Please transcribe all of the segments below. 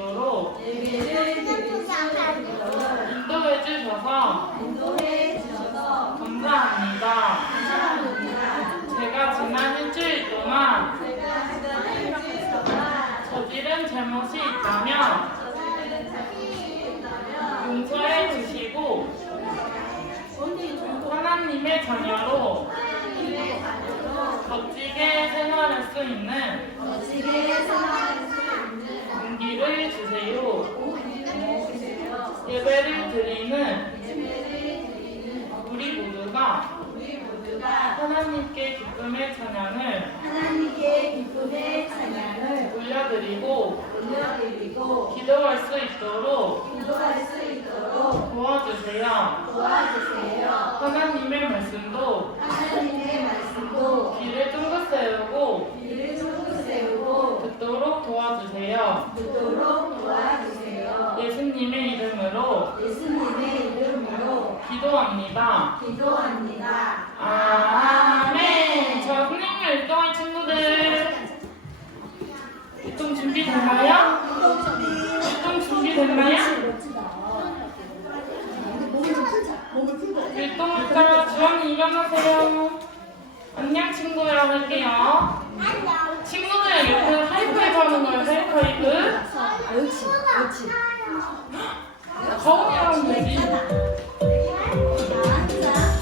있도록 인도해 주셔서 감사합니다. 제가 지난 일주일 동안 저지른 잘못이 있다면 용서해 주시고 하나님의 자녀로 멋지게 생활할 수 있는 용기를 주세요. 예배를 드리는 우리 모두가 하나님께 기쁨의 찬양을 올려드리고 기도할 수 있도록 도와주세요. 하나님의 말씀도 귀를 쫑긋 세우고 듣도록 도와주세요. 예수님의 이름으로 기도합니다. 아멘. 자, 선생님을 일동할 친구들 일동 준비됐나요? 일동 준비됐나요? 일동할까요? 주원이 일어나세요. 안녕 친구야 할게요. 친구들 옆에 하이파이브 하는 거예요. 하이파이브. 가온이랑 되지.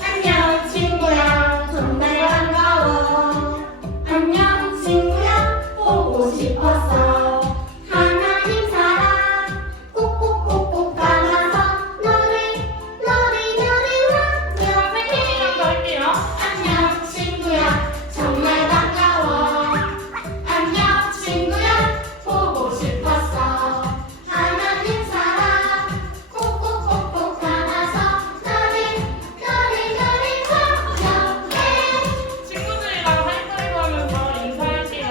안녕 친구야 정말 반가워. 안녕 친구야 보고 싶었어. 하나님 사랑 꼭꼭꼭꼭 담아서 노래하며 팬이랑도 할게요. 안녕 친구야 정말 반가워. 안녕 친구야 보고 싶었어. 하나님 사랑 꼭꼭꼭꼭 담아서 노래하며 친구들이랑 하이파이브 하면서 인사할게요.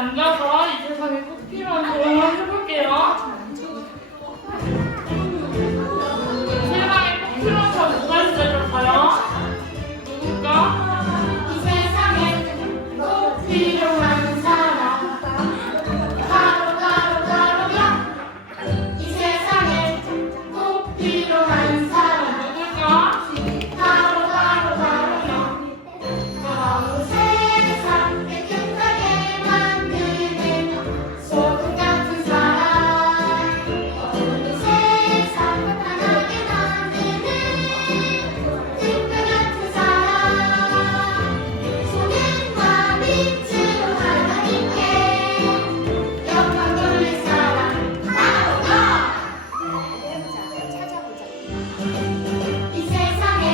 앉아서 이 세상에 꼭 필요한 조언을 해볼게요. 세상에 꼭 필요한 차 누가 있을까요? 누굴까? 이 세상에 꼭 필요한 사람 가로가로가로가 이 세상에 꼭 필요한 사람 누굴까? 가로가로가로가 너무 세상 깨끗하게 만드는 소금 같은 사람 어두운 세상 환하게 만드는 핑크 같은 사람 소금과 빛으로 하나님께 영광 돌릴 사람 이 세상에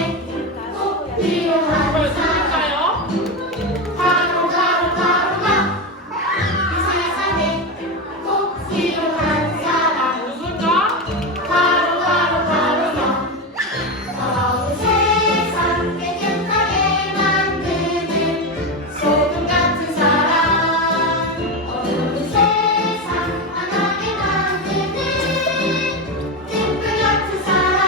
꼭 필요한 사람 가로가로가로가 이 세상에 꼭 필요한 사람 누굴까? 가로가로가로가 더러운 세상 깨끗하게 만드는 소금 같은 사람 어두운 세상 환하게 만드는 핑크 같은 사람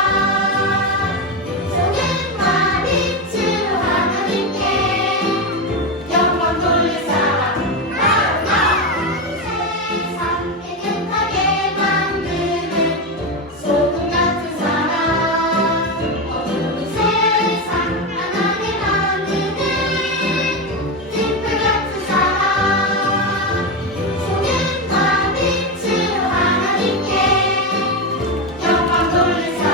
소금과 빛으로 하나님께 영광 돌릴 사람 세상 깨끗하게 만드는 소금 같은 사람 어두운 세상 환하게 만드는 핑크 같은 사람 소금과 빛으로 하나님께 영광 돌릴 사람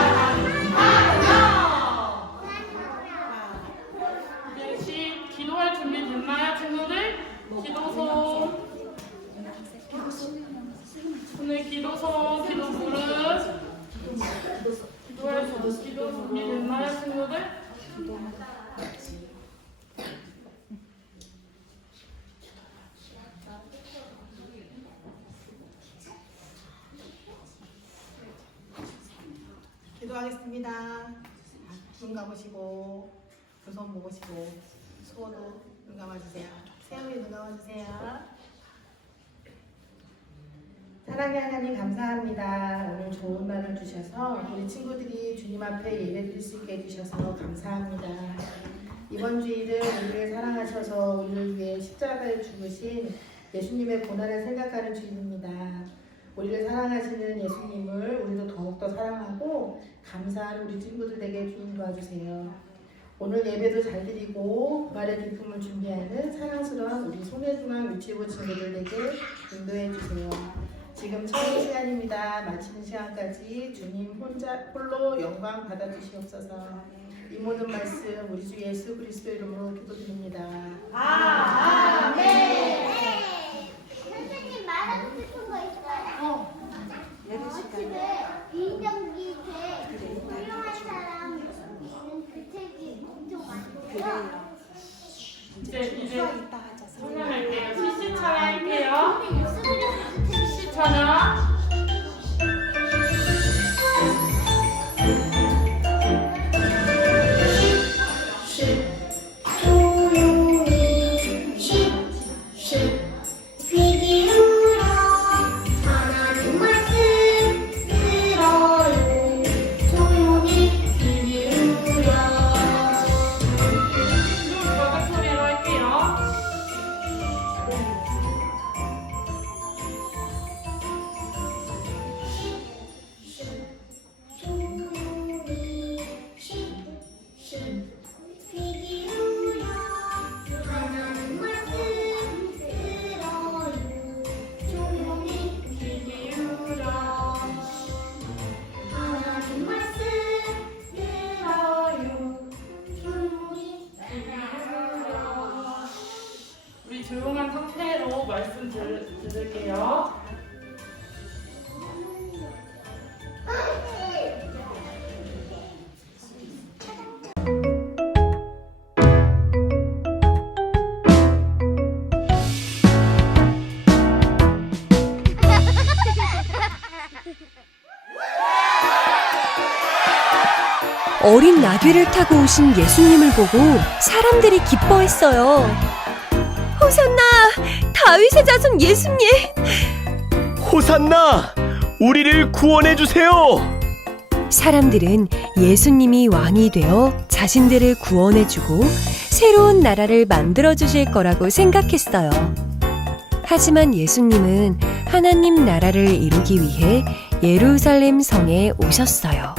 대신 기도할 준비 됐나요, 친구들? 기도소. 오늘 기도소, 기도 무릇. 기도할 기도 준비 됐나요, 친구들? 기도하겠습니다. 눈 감으시고 두 손 모으시고 수호도 눈 감아주세요. 세영이 눈 감아주세요. 사랑의 하나님 감사합니다. 오늘 좋은 날을 주셔서 우리 친구들이 주님 앞에 예배드릴 수 있게 해주셔서 감사합니다. 이번 주일은 우리를 사랑하셔서 우리를 위해 십자가에 죽으신 예수님의 고난을 생각하는 주일입니다. 우리를 사랑하시는 예수님을 우리도 더욱더 사랑하고 감사하는 우리 친구들에게 주님 도와주세요. 오늘 예배도 잘 드리고 말의 기쁨을 준비하는 사랑스러운 우리 송혜중앙 유치부 친구들에게 인도해 주세요. 지금 첫 시간입니다. 마치는 시간까지 주님 홀로 영광 받아주시옵소서. 이 모든 말씀 우리 주 예수 그리스도 이름으로 기도드립니다. 아멘. 선생님 말하고 싶은 거 있어요? 집에 이정기 책 훌륭한 사람 있는 그 책이 엄청 많은데요. 이제 설명할게요. CC 촬영할게요. 근데 예수 그리스도 책 CC 촬영. 조용히 쉿쉿 귀 기울여 하나님 말씀 들어요 조용히 귀 기울여 좀 작은 소리로 할게요. 조용히 쉿쉿 귀 기울여 하나님 말씀 들어요 조용히 귀 기울여 하나님 말씀 들어요 조용히 우리 조용한 상태로 말씀 들을게요. 어린 나귀를 타고 오신 예수님을 보고 사람들이 기뻐했어요. 호산나! 다윗의 자손 예수님! 호산나! 우리를 구원해 주세요. 사람들은 예수님이 왕이 되어 자신들을 구원해주고 새로운 나라를 만들어주실 거라고 생각했어요. 하지만 예수님은 하나님 나라를 이루기 위해 예루살렘 성에 오셨어요.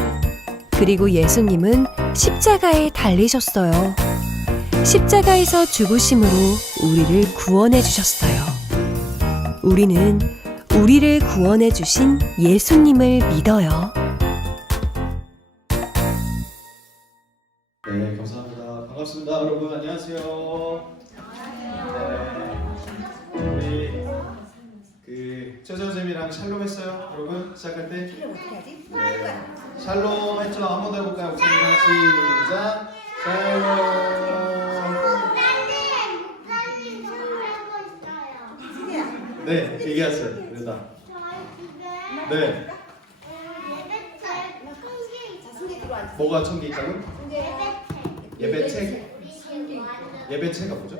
그리고 예수님은 십자가에 달리셨어요. 십자가에서 죽으심으로 우리를 구원해 주셨어요. 우리는 우리를 구원해 주신 예수님을 믿어요. 네, 감사합니다. 반갑습니다. 여러분 안녕하세요. 네, 우리 최 선생님이랑 샬롬 했어요? 여러분 시작할 때? 네, 샬롬 했죠? 한 번 더 해볼까요? 목사님이랑 시작. 샬롬. 목사님 선물하고 있어요. 네, 얘기하세요. 그러다. 저희 집에 네, 예배책 뭐가 1000개 있다고? 예배책? 예배책 예배책가 뭐죠?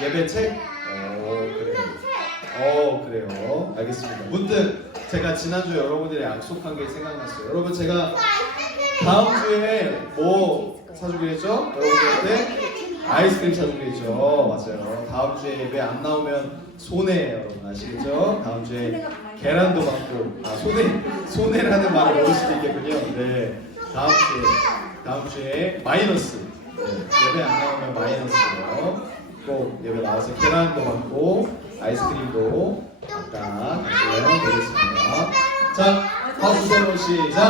예배책? 그래요. 그래요. 알겠습니다. 문득 제가 지난주에 여러분들이 약속한 게 생각났어요. 여러분 제가 다음 주에 뭐 사주기로 했죠? 여러분들한테 아이스크림 사주기로 했죠. 맞아요. 다음 주에 예배 안 나오면 손해예요. 여러분 아시겠죠? 다음 주에 계란도 받고 손해라는 말을 모를 수도 있겠군요. 네. 다음 주에 마이너스. 네. 예배 안 나오면 마이너스예요. 꼭 예배 나와서 계란도 받고 아이스크림도 각각 가시면 되겠습니다. 자, 박수 3번 시작.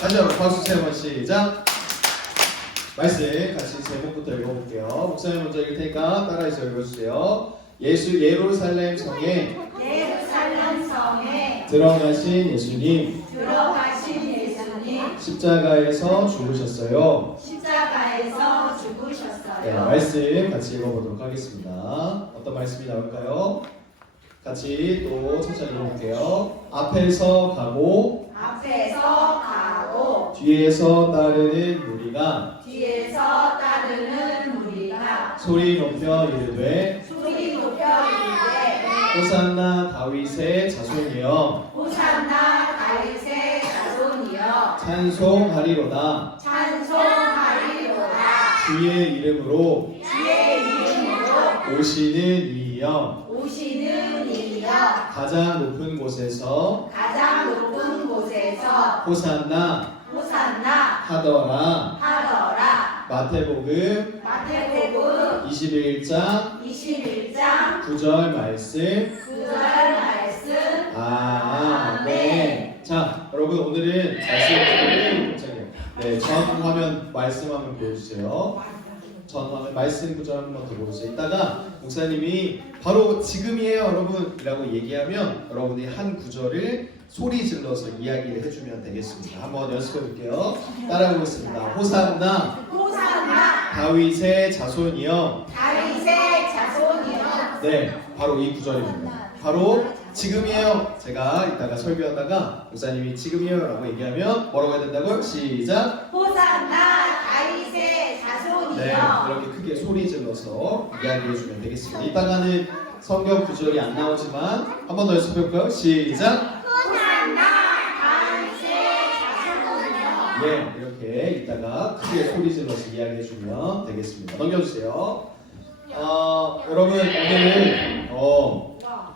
다시 한번 박수 3번 시작. 말씀 같이 제목부터 읽어볼게요. 목사님 먼저 읽을 테니까 따라해서 읽어주세요. 예루살렘 성에 들어가신 예수님 십자가에서 죽으셨어요. 네, 말씀 같이 읽어보도록 하겠습니다. 어떤 말씀이 나올까요? 같이 또 천천히 읽어볼게요. 앞에서 가고 뒤에서 따르는 무리가 소리 높여 이르되 호산나 다윗의 자손이여 찬송하리로다 주의 이름으로 오시는 이여 가장 높은 곳에서 호산나 하더라. 마태복음 21장 9절 말씀. 아멘. 자, 여러분 오늘은 전 화면 말씀 한번 보여주세요. 전 화면 말씀 구절 한번 더 보여주세요. 이따가 목사님이 바로 지금이에요 여러분 이라고 얘기하면 여러분이 한 구절을 소리 질러서 이야기를 해주면 되겠습니다. 한번 연습해 볼게요. 따라해보겠습니다. 호산나 다윗의 자손이여. 네, 바로 이 구절입니다. 바로 지금이에요. 제가 이따가 설교하다가 목사님이 지금이에요 라고 얘기하면 뭐라고 해야 된다고요? 시작. 네, 이렇게 크게 소리 질러서 이야기해주면 되겠습니다. 이따가는 성경 구절이 안 나오지만 한 번 더 연습해볼까요? 시작. 예, 이렇게 이따가 크게 소리 질러서 이야기해주면 되겠습니다. 넘겨주세요. 여러분 오늘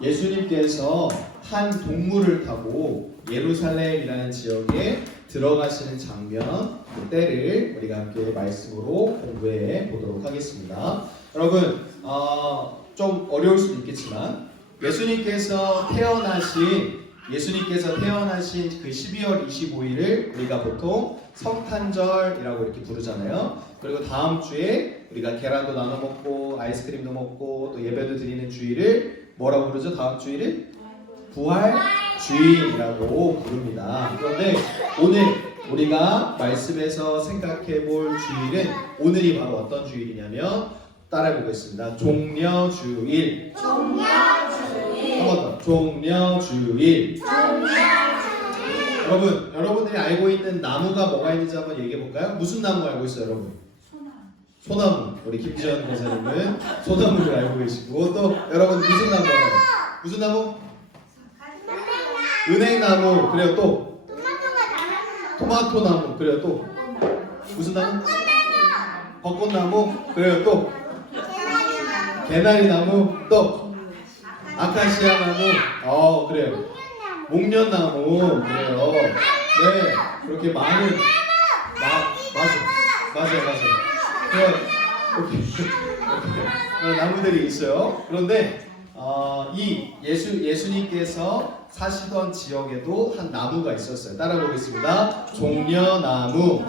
예수님께서 한 동물을 타고 예루살렘이라는 지역에 들어가시는 장면, 그 때를 우리가 함께 말씀으로 공부해 보도록 하겠습니다. 여러분 좀 어려울 수도 있겠지만 예수님께서 태어나신 그 12월 25일을 우리가 보통 성탄절이라고 이렇게 부르잖아요. 그리고 다음 주에 우리가 계란도 나눠 먹고 아이스크림도 먹고 또 예배도 드리는 주일을 뭐라고 부르죠? 다음 주일을 부활주일이라고 부릅니다. 그런데 오늘 우리가 말씀에서 생각해 볼 주일은 오늘이 바로 어떤 주일이냐면 따라해 보겠습니다. 종려주일. 한 번 더. 종려주일. 여러분들이 알고 있는 나무가 뭐가 있는지 한번 얘기해 볼까요? 무슨 나무 알고 있어요, 여러분? 소나무. 우리 김지현 권사님은 소나무를 알고 계시고 또 여러분 무슨 나무 알아요? 무슨 나무? 은행나무. 그래요. 또 토마토 나무. 그래요. 또 무슨 나무? 벚꽃나무. 그래요. 또 개나리 나무. 또 아카시아 나무. 그래요. 목련나무. 그래요. 네, 그렇게 많은 맞아요. 그런 나무들이 있어요. 그런데 이 예수님께서 사시던 지역에도 한 나무가 있었어요. 따라보겠습니다. 종려나무.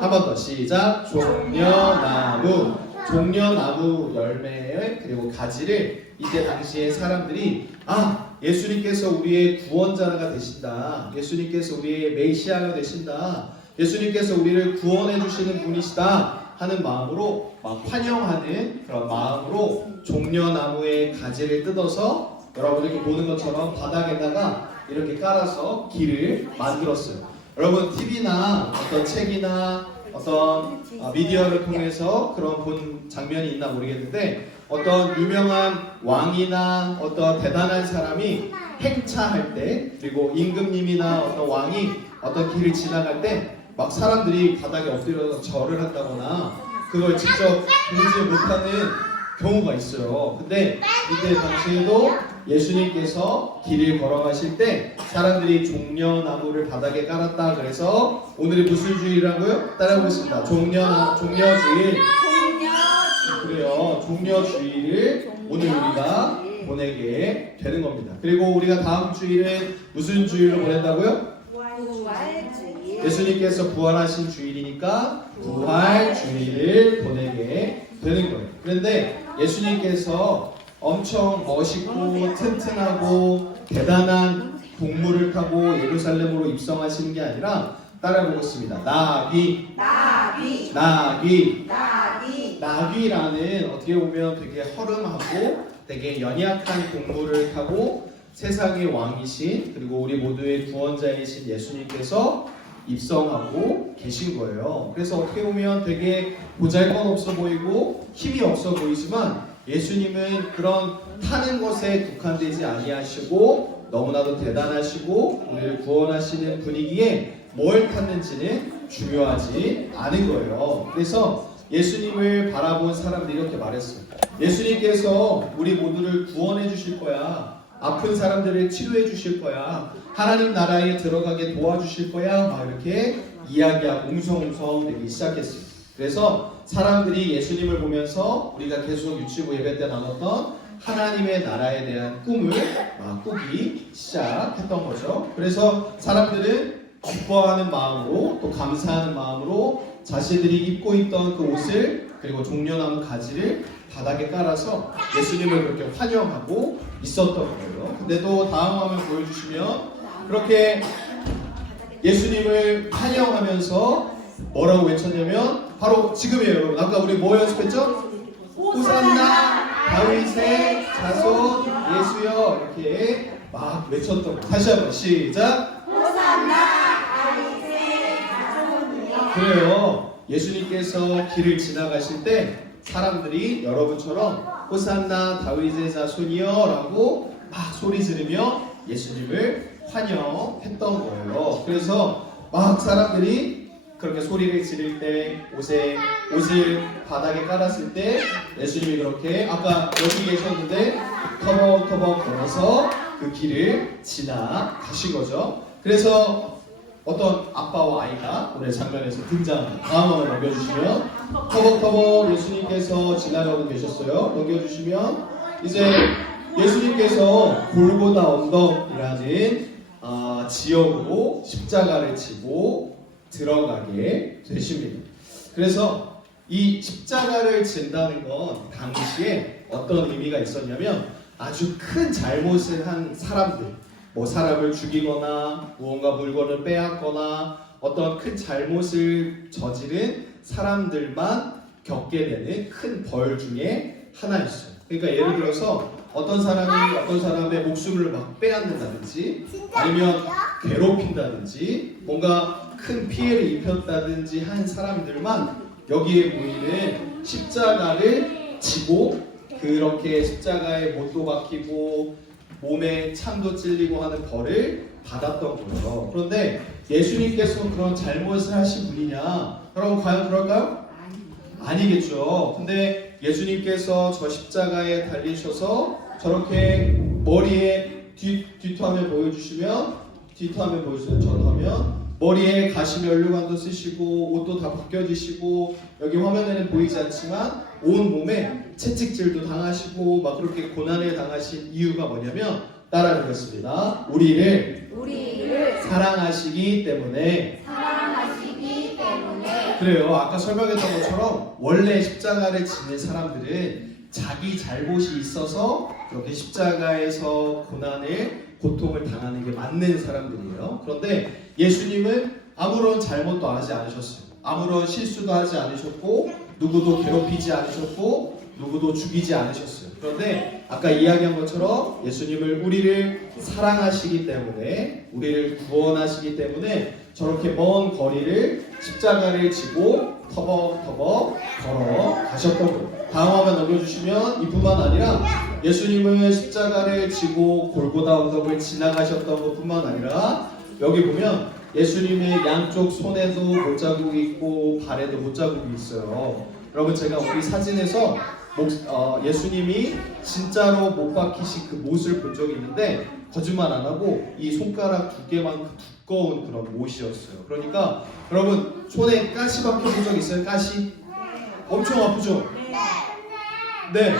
한 번 더 시작. 종려나무. 종려나무 열매에 그리고 가지를 이때 당시에 사람들이 예수님께서 우리의 구원자가 되신다. 예수님께서 우리의 메시아가 되신다. 예수님께서 우리를 구원해 주시는 분이시다 하는 마음으로 막 환영하는 그런 마음으로 종려나무의 가지를 뜯어서 여러분들이 보는 것처럼 바닥에다가 이렇게 깔아서 길을 만들었어요. 여러분 TV나 어떤 책이나 어떤 미디어를 통해서 그런 본 장면이 있나 모르겠는데 어떤 유명한 왕이나 어떤 대단한 사람이 행차할 때 그리고 임금님이나 어떤 왕이 어떤 길을 지나갈 때 막 사람들이 바닥에 엎드려서 절을 한다거나 그걸 직접 보지 못하는 경우가 있어요. 근데 이때 당시에도 예수님께서 길을 걸어가실 때 사람들이 종려나무를 바닥에 깔았다. 그래서 오늘이 무슨 주일이라고요? 따라해보겠습니다. 종려주일. 그래요. 종려주일을 오늘 우리가 보내게 되는 겁니다. 그리고 우리가 다음 주일은 무슨 주일로 보낸다고요? 예수님께서 부활하신 주일이니까 부활주일을 보내게 되는 거예요. 그런데 예수님께서 엄청 멋있고 튼튼하고 대단한 동물을 타고 예루살렘으로 입성하시는 게 아니라 따라해보겠습니다. 나귀라는 어떻게 보면 되게 허름하고 되게 연약한 동물을 타고 세상의 왕이신 그리고 우리 모두의 구원자이신 예수님께서 입성하고 계신 거예요. 그래서 어떻게 보면 되게 보잘것없어 보이고 힘이 없어 보이지만 예수님은 그런 타는 것에 국한되지 아니하시고 너무나도 대단하시고 우리를 구원하시는 분이기에 뭘 탔는지는 중요하지 않은 거예요. 그래서 예수님을 바라본 사람들이 이렇게 말했어요. 예수님께서 우리 모두를 구원해 주실 거야. 아픈 사람들을 치료해 주실 거야. 하나님 나라에 들어가게 도와주실 거야. 막 이렇게 이야기하고 웅성웅성 되기 시작했어요. 그래서 사람들이 예수님을 보면서 우리가 계속 유치부 예배 때 나눴던 하나님의 나라에 대한 꿈을 막 꾸기 시작했던 거죠. 그래서 사람들은 기뻐하는 마음으로 또 감사하는 마음으로 자신들이 입고 있던 그 옷을 그리고 종려나무 가지를 바닥에 깔아서 예수님을 그렇게 환영하고 있었던 거예요. 근데 또 다음 화면 보여주시면 그렇게 예수님을 환영하면서 뭐라고 외쳤냐면 바로 지금이에요. 여러분 아까 우리 뭐 연습했죠? 호산나 다윗의 자손 예수여 이렇게 막 외쳤던 거예요. 다시 한번 시작. 그래요. 예수님께서 길을 지나가실 때 사람들이 여러분처럼 호산나 다윗의 자손이여 라고 막 소리 지르며 예수님을 환영했던 거예요. 그래서 막 사람들이 그렇게 소리를 지를 때 옷을 바닥에 깔았을 때 예수님이 그렇게 아까 여기 계셨는데 터벅터벅 걸어서 그 길을 지나가신 거죠. 그래서 어떤 아빠와 아이가 오늘 장면에서 등장합니다. 다음 한번 넘겨주시면 터벅터벅 예수님께서 지나가고 계셨어요. 넘겨주시면 이제 예수님께서 골고다 언덕이라는 지역으로 십자가를 지고 들어가게 되십니다. 그래서 이 십자가를 진다는 건 당시에 어떤 의미가 있었냐면 아주 큰 잘못을 한 사람들 뭐 사람을 죽이거나 무언가 물건을 빼앗거나 어떤 큰 잘못을 저지른 사람들만 겪게 되는 큰 벌 중에 하나였어요. 그러니까 예를 들어서 어떤 사람이 어떤 사람의 목숨을 막 빼앗는다든지 아니면 괴롭힌다든지 뭔가 큰 피해를 입혔다든지 한 사람들만 여기에 보이는 십자가를 지고 그렇게 십자가에 못도 박히고 몸에 창도 찔리고 하는 벌을 받았던 거예요. 그런데 예수님께서 그런 잘못을 하신 분이냐? 여러분 과연 그럴까요? 아니겠죠. 근데 예수님께서 저 십자가에 달리셔서 저렇게 머리에 뒤토하면 보여주시면 저하면 머리에 가시 면류관도 쓰시고 옷도 다 벗겨지시고 여기 화면에는 보이지 않지만 온 몸에 채찍질도 당하시고 막 그렇게 고난을 당하신 이유가 뭐냐면 따라 하겠습니다. 우리를 사랑하시기 때문에. 그래요. 아까 설명했던 것처럼 원래 십자가를 지는 사람들은 자기 잘못이 있어서 그렇게 십자가에서 고통을 당하는 게 맞는 사람들이에요. 그런데 예수님은 아무런 잘못도 하지 않으셨어요. 아무런 실수도 하지 않으셨고 누구도 괴롭히지 않으셨고 누구도 죽이지 않으셨어요. 그런데 아까 이야기한 것처럼 예수님을 우리를 사랑하시기 때문에 우리를 구원하시기 때문에 저렇게 먼 거리를 십자가를 지고 터벅터벅 걸어가셨던 거예요. 다음 화면 넘겨주시면 이뿐만 아니라 예수님은 십자가를 지고 골고다 언덕을 지나가셨던 것뿐만 아니라 여기 보면 예수님의 양쪽 손에도 못자국이 있고 발에도 못자국이 있어요. 여러분 제가 우리 사진에서 예수님이 진짜로 못 박히신 그 못을 본 적이 있는데 거짓말 안 하고 이 손가락 두 개만큼 두꺼운 그런 못이었어요. 그러니까 여러분 손에 가시 박혀본 적 있어요? 가시? 엄청 아프죠? 네.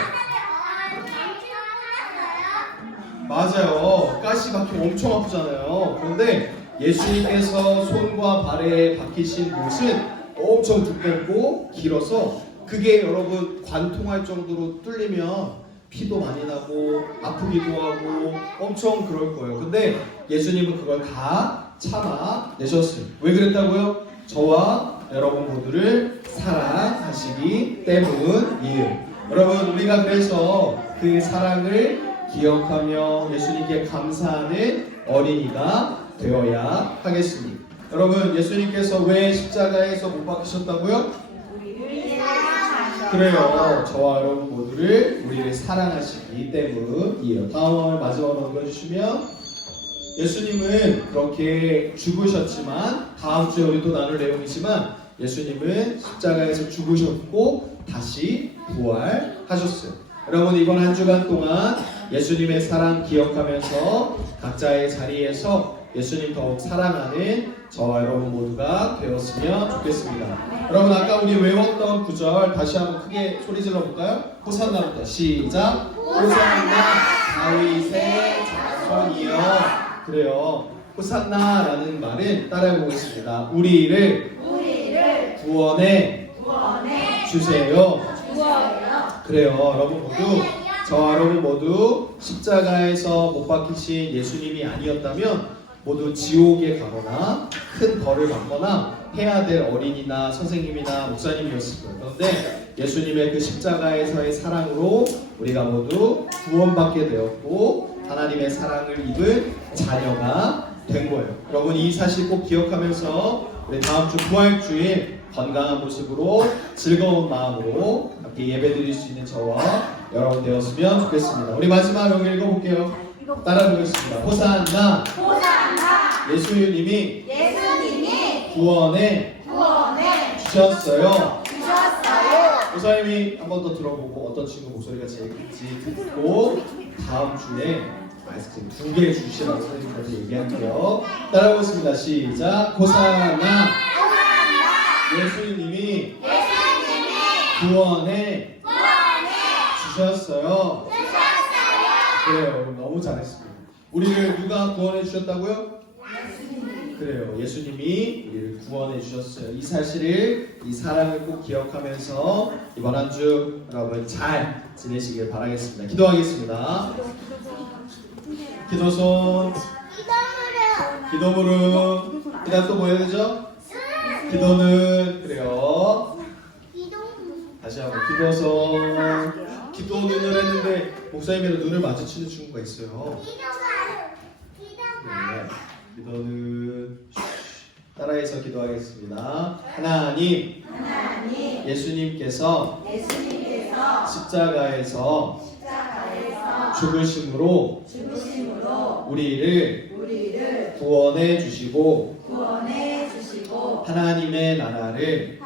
맞아요. 가시 박히면 엄청 아프잖아요. 그런데 예수님께서 손과 발에 박히신 못은 엄청 두껍고 길어서 그게 여러분 관통할 정도로 뚫리면 피도 많이 나고 아프기도 하고 엄청 그럴 거예요. 근데 예수님은 그걸 다 참아내셨어요. 왜 그랬다고요? 저와 여러분 모두를 사랑하시기 때문이에요. 여러분 우리가 그래서 그 사랑을 기억하며 예수님께 감사하는 어린이가 되어야 하겠습니다. 여러분 예수님께서 왜 십자가에서 못 박히셨다고요? 그래요. 저와 여러분 모두를 우리를 사랑하시기 때문이에요. 다음을 마지막으로 넘겨주시면 예수님은 그렇게 죽으셨지만 다음 주에 우리 또 나눌 내용이지만 예수님은 십자가에서 죽으셨고 다시 부활하셨어요. 여러분 이번 한 주간 동안 예수님의 사랑 기억하면서 각자의 자리에서 예수님 더욱 사랑하는 저와 여러분 모두가 되었으면 좋겠습니다. 여러분 아까 우리 외웠던 구절 다시 한번 크게 소리 질러 볼까요? 호산나부터 시작. 호산나 다윗의 자손이여. 그래요. 호산나라는 말은 따라해 보겠습니다. 우리를 구원해 주세요. 그래요. 여러분 모두 저와 여러분 모두 십자가에서 못 박히신 예수님이 아니었다면 모두 지옥에 가거나 큰 벌을 받거나 해야 될 어린이나 선생님이나 목사님이었을 거예요. 그런데 예수님의 그 십자가에서의 사랑으로 우리가 모두 구원받게 되었고 하나님의 사랑을 입은 자녀가 된 거예요. 여러분 이 사실 꼭 기억하면서 우리 다음 주 부활주일 건강한 모습으로 즐거운 마음으로 함께 예배드릴 수 있는 저와 여러분 되었으면 좋겠습니다. 우리 마지막으로 읽어볼게요. 따라 부르겠습니다. 호산나 예수님이 구원해 주셨어요. 목사님이 한 번 더 들어보고 어떤 친구 목소리가 제일 큰지 듣고 다음 주에 아이스크림 2개 주시라고 선생님한테 얘기할게요. 따라해보겠습니다. 시작. 호산나 예수님이 구원해 주셨어요. 그래요. 너무 잘했습니다. 우리를 누가 구원해 주셨다고요? 그래요. 예수님이 우리를 구원해 주셨어요. 이 사실을, 이 사랑을 꼭 기억하면서 이번 한 주 여러분 잘 지내시길 바라겠습니다. 기도하겠습니다. 기도손, 기도무릎, 그다음 또 뭐 해야 되죠? 기도는 그래요. 다시 한번 기도손. 기도 눈을 했는데 목사님이랑 눈을 마주치는 친구가 있어요. 네. 기도는 따라해서 기도하겠습니다. 하나님, 예수님께서 십자가에서 죽으심으로 우리를 구원해 주시고 하나님의 나라를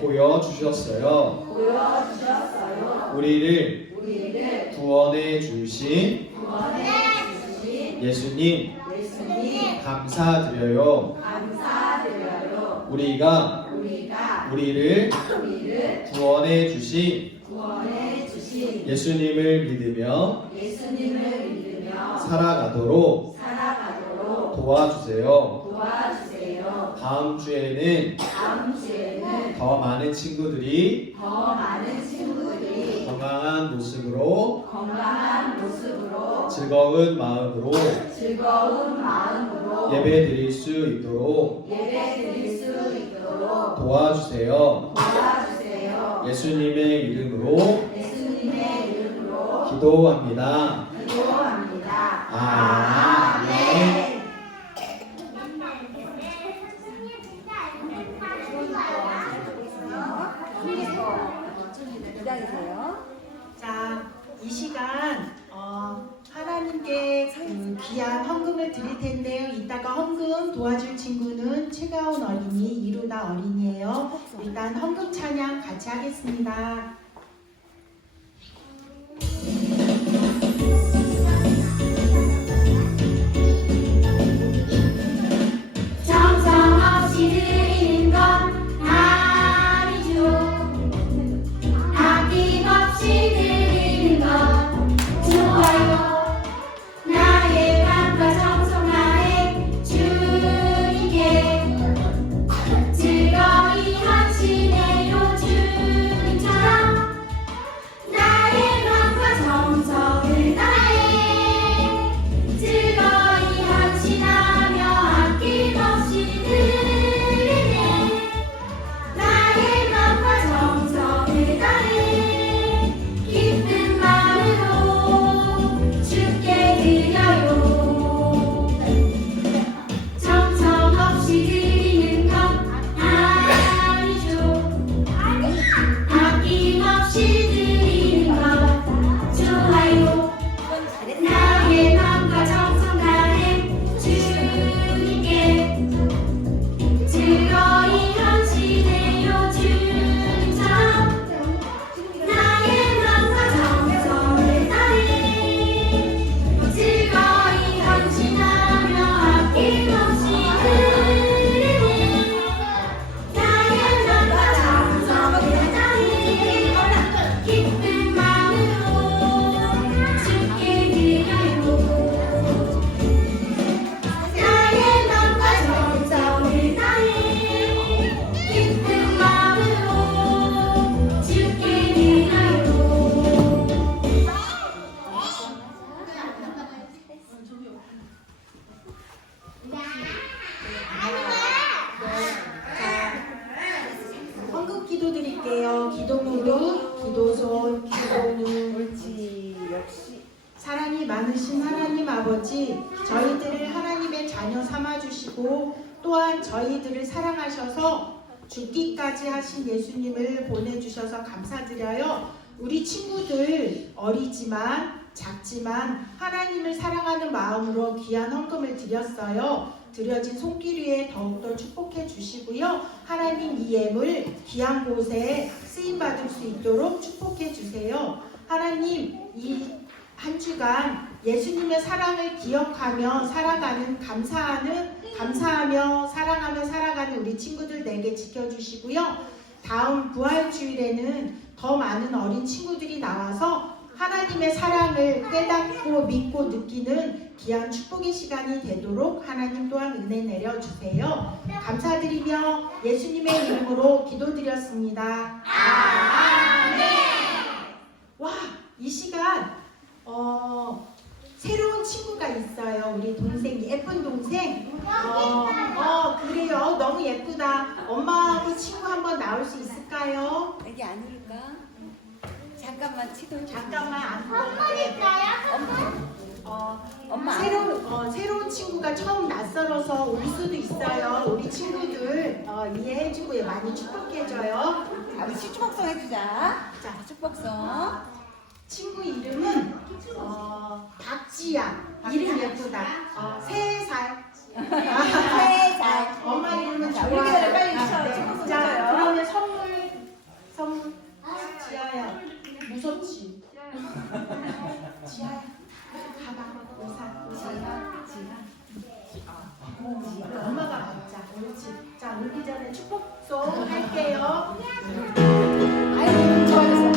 보여주셨어요. 우리를 구원해 주신 예수님 감사드려요. 우리가 우리를 구원해 주신 예수님을 믿으며 살아가도록 도와주세요. 다음 주에는 더 많은 친구들이 건강한 모습으로 즐거운 마음으로 예배 드릴 수 있도록 도와주세요. 예수님의 이름으로 기도합니다. 아멘. 자, 이 시간 하나님께 그 귀한 헌금을 드릴 텐데요. 이따가 헌금 도와줄 친구는 최가온 어린이, 이루나 어린이에요. 일단 헌금 찬양 같이 하겠습니다. 정성없이 드리는 건 아니죠. 아낌없이 드리는 건 좋아요. 나의 맘과 정성 다해 주님께 즐거이 헌신해요. 주님처럼 나의 맘과 정성을 다해 즐거이 헌신하며 아낌없이 드리네. 나의 맘과 정성을 다해 기쁜 마음으로 주께 드려요. 정성없이 드리는 건 아니죠. 아낌없이 드리는 건 좋아요. 나의 맘과 정성 다해 주님께 즐거이 헌신해요. 주님처럼 나의 맘과 정성을 다해 즐거이 헌신하며 아낌없이 드리네. 나의 맘과 정성을 다해 기쁜 마음으로 주께 드려요. 나의 맘과 정성을 다해 기쁜 마음으로 주께 드려요. 헌금 기도 드릴게요. 기도 무릎, 기도손, 기도는 옳지. 역시 사랑이 많으신 하나님 아버지, 저희들을 하나님의 자녀 삼아주시고 또한 저희들을 사랑하셔서 죽기까지 하신 예수님을 보내주셔서 감사드려요. 우리 친구들 어리지만 작지만 하나님을 사랑하는 마음으로 귀한 헌금을 드렸어요. 드려진 손길 위에 더욱더 축복해 주시고요. 하나님 이 예물 귀한 곳에 쓰임받을 수 있도록 축복해 주세요. 하나님 이 한 주간 예수님의 사랑을 기억하며 살아가는 감사하며 사랑하며 살아가는 우리 친구들 내게 지켜주시고요. 다음 부활주일에는 더 많은 어린 친구들이 나와서 하나님의 사랑을 깨닫고 믿고 느끼는 귀한 축복의 시간이 되도록 하나님 또한 은혜 내려주세요. 감사드리며 예수님의 이름으로 기도드렸습니다. 아멘. 와, 이 시간 새로운 친구가 있어요. 우리 동생, 예쁜 동생. 그래요. 너무 예쁘다. 엄마하고 친구 한번 나올 수 있을까요? 여기 안 울까? 잠깐만 치도 잠깐만 안 한번 보는데. 있어요? 새로운 친구가 처음 낯설어서 올 수도 있어요. 우리 친구들 이해해주고 많이 축복해줘요. 우리 축복송 해주자. 자, 축복송. 친구 이름은 박지야. 이름 예쁘다. 3살. 3살. 엄마 이름은 자, 좋아. 우리 기다려, 빨리 네. 축복송 자, 해줘요. 그러면 선물. 지아야, 무섭지? 지아야, 가봐. 엄마가 받자. 옳지. 자, 울기 전에 축복송 할게요. 아유, 좋아졌어.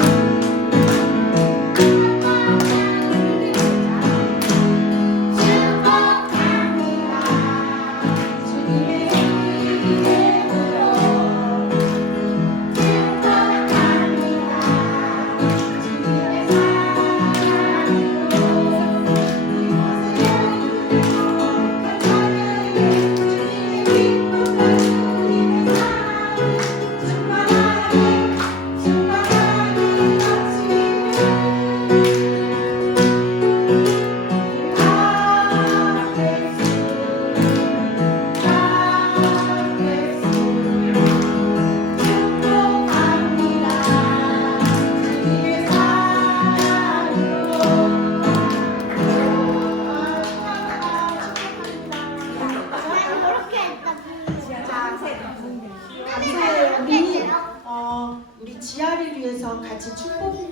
우리 지아를 위해서 같이 축복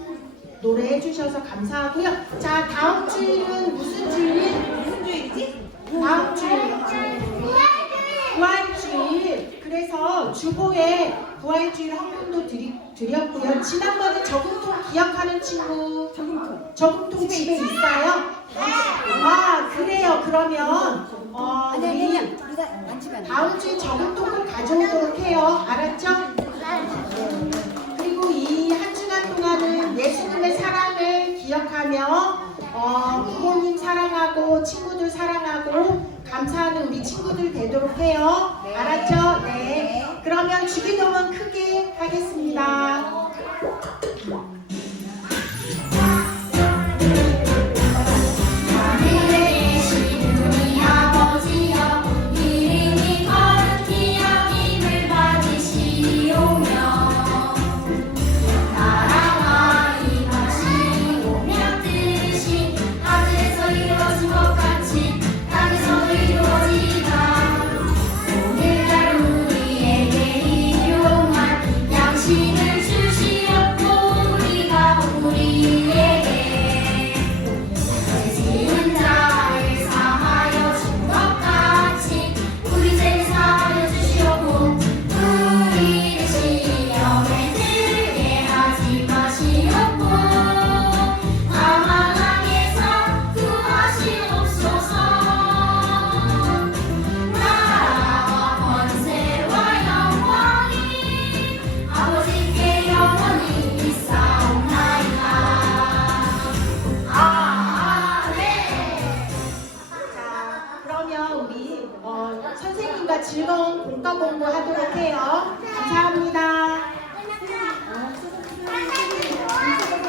노래 해주셔서 감사하고요. 자, 다음 주일은 무슨 주일? 무슨 주일이지? 다음 주일 부활주일. 그래서 주보에 부활주일 헌금도 드렸고요. 지난번에 저금통 기억하는 친구 저금통 집에 있어요? 아, 그래요. 그러면 우리 우리가 만지면 안 돼. 다음 주에 저금통 꼭 가져오도록 해요. 알았죠? 그리고 이 한 주간 동안은 예수님의 사랑을 기억하며 부모님 사랑하고 친구들 사랑하고 감사하는 우리 친구들 되도록 해요. 네. 알았죠? 네. 그러면 주기도문 크게 하겠습니다. 하늘에 계신 우리 아버지여, 이름이 거룩히 여김을 받으시오며, 나라가 임하시오며, 뜻이 하늘에서 이루어진 것 같이 땅에서도 이루어지이다. 오늘날 우리에게 일용할 양식을 주시옵고, 우리가 우리에게 죄지은 자를 사하여 준 것 같이 우리 죄를 사하여 주시옵고, 우리를 시험에 들게 하지 마시옵고, 다만 악에서 구하시옵소서. 나라와 권세와 영광이 아버지께 영원히 있사옵나이다. 아멘. 자, 그러면 우리 선생님과 즐거운 공과 공부하도록 해요. 감사합니다.